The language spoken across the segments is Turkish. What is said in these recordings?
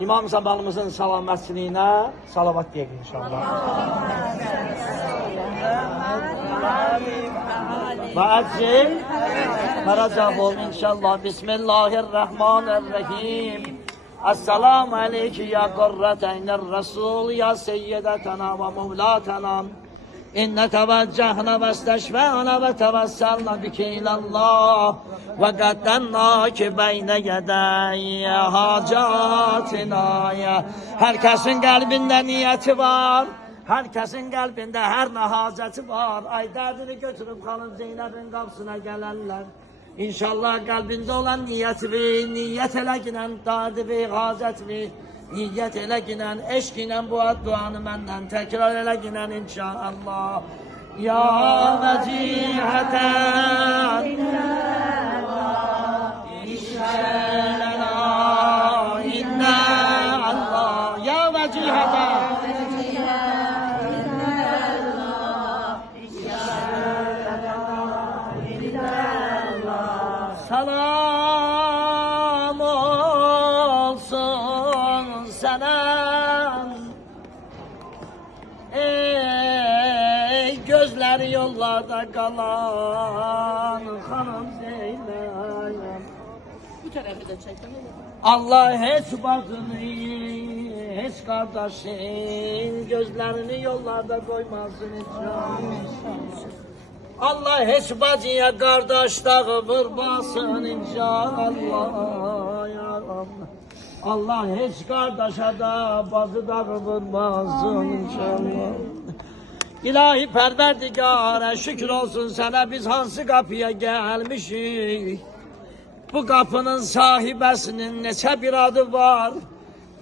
İmam Zamanımızın salamətliyinə salavat deyək inşallah. Və əcil fərəcəb ol inşallah. Bismillahirrahmanirrahim. Esselamu aleyki ya qurratəynir Rasul ya seyyidətəna və mevlatəna. İnne teveccehna ve isteşfa'na ve tevesselna bike ilallah ve kaddenna ki beyne yedey hacatina. Herkesin kalbinde niyeti var. Herkesin kalbinde her ne haceti var. Ay derdini götürüp kalın Zeynep'in kapısına gelenler. İnşallah kalbinde olan niyeti ve niyet ele giden derdi ve hacet ve niyet ele giden eşkinen bu duanı benden tekrar ele giden inşallah. Ya veciheten işvelena inna Allah. Ya veciheten salam olsun sana. Ey gözleri yollarda kalan hanım Zeynep. Bu tarafı da çekin. Allah hiç bacını, hiç kardeşin gözlerini yollarda koymasın inşallah. Allah hiç bacıya kardeş dağı vurmasın inşallah ya Allah. Allah hiç kardeşe da bacı dağı vurmasın inşallah. İlahi Perverdigara şükür olsun sana biz hansı kapıya gelmişik. Bu kapının sahibesinin neçə bir adı var.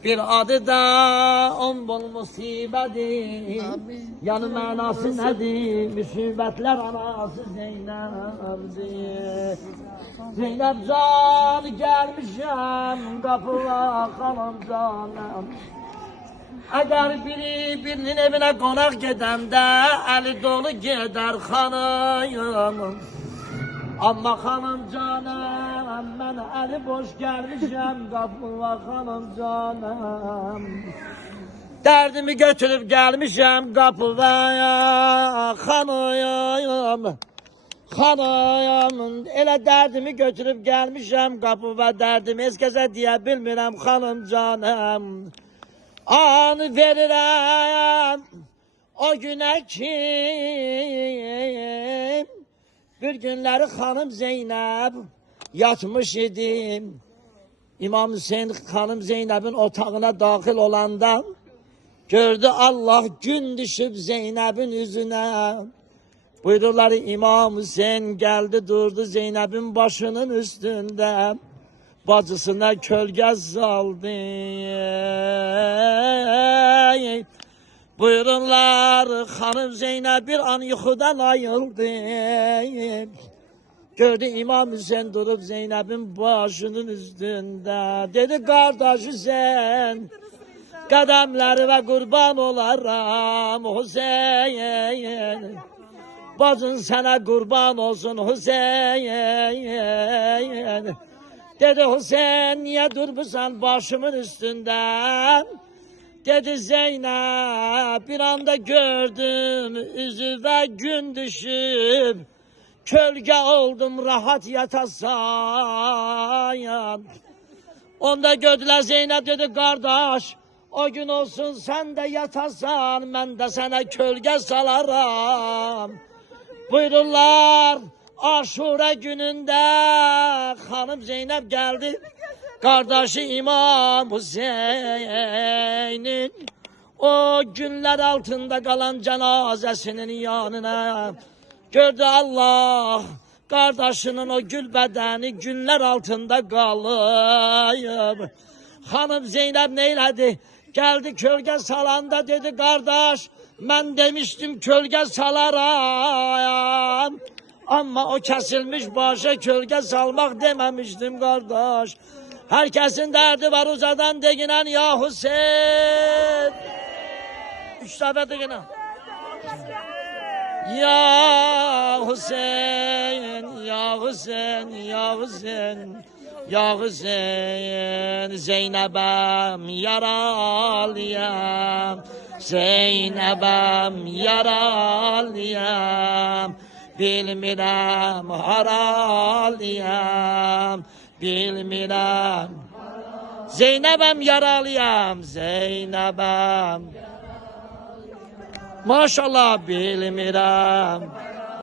Bir adı da bol musibedir. Yani manası nedir? Müsibetler anası Zeynep'dir. Zeynep can gelmişem kapıya kalam canım. Eğer biri birinin evine konak gedəndə eli dolu gider hanım. Amma hanım canım, ben eli boş gelmişim kapıma hanım canım. Derdimi götürüp gelmişim kapıya hanım. Hanım, elə derdimi götürüp gelmişim kapıya derdimi eskese diye bilmirəm hanım canım. An verirəm o güne kim? Bir günleri hanım Zeynep yatmış idim. İmam Hüseyin hanım Zeynep'in otağına dahil olanda gördü Allah gün düşüp Zeynep'in yüzüne. Buyururlar İmam Hüseyin geldi durdu Zeynep'in başının üstünde. Bacısına kölge saldı. Buyurunlar hanım Zeynep bir an yuxudan ayıldı. Gördü İmam Hüseyin durup Zeynep'in başının üstünde. Dedi kardeş Hüseyin kademlerine kurban olaram Hüseyin. Bacın sana kurban olsun Hüseyin. Dedi Hüseyin niye durmuşsan başımın üstünden? Dedi Zeynep bir anda gördüm üzüme gün düşüp kölge oldum rahat yatasan. Onda gördüler Zeynep dedi kardeş o gün olsun sen de yatasan ben de sana kölge salaram. Buyururlar Aşure gününde hanım Zeynep geldi. Kardeşi İmam Hüseyin'in o günler altında kalan cenazesinin yanına gördü Allah kardeşinin o gül bedeni günler altında kalır. Hanım Zeynep neyledi? Geldi kölge salanda dedi kardeş ben demiştim kölge salaram. Ama o kesilmiş başa kölge salmak dememiştim kardeş. Herkesin derdi var uzadan deginen ya Hüseyin. Üç defa deginen. Ya Hüseyin, ya Hüseyin, ya Hüseyin. Ya Hüseyin, Zeynep'em yaralıyam, Zeynep'em yaralıyam, bilmirəm haralıyam, bilmirəm. Zeynep'em yaralıyam, Zeynep'em. Maşallah bilmirəm.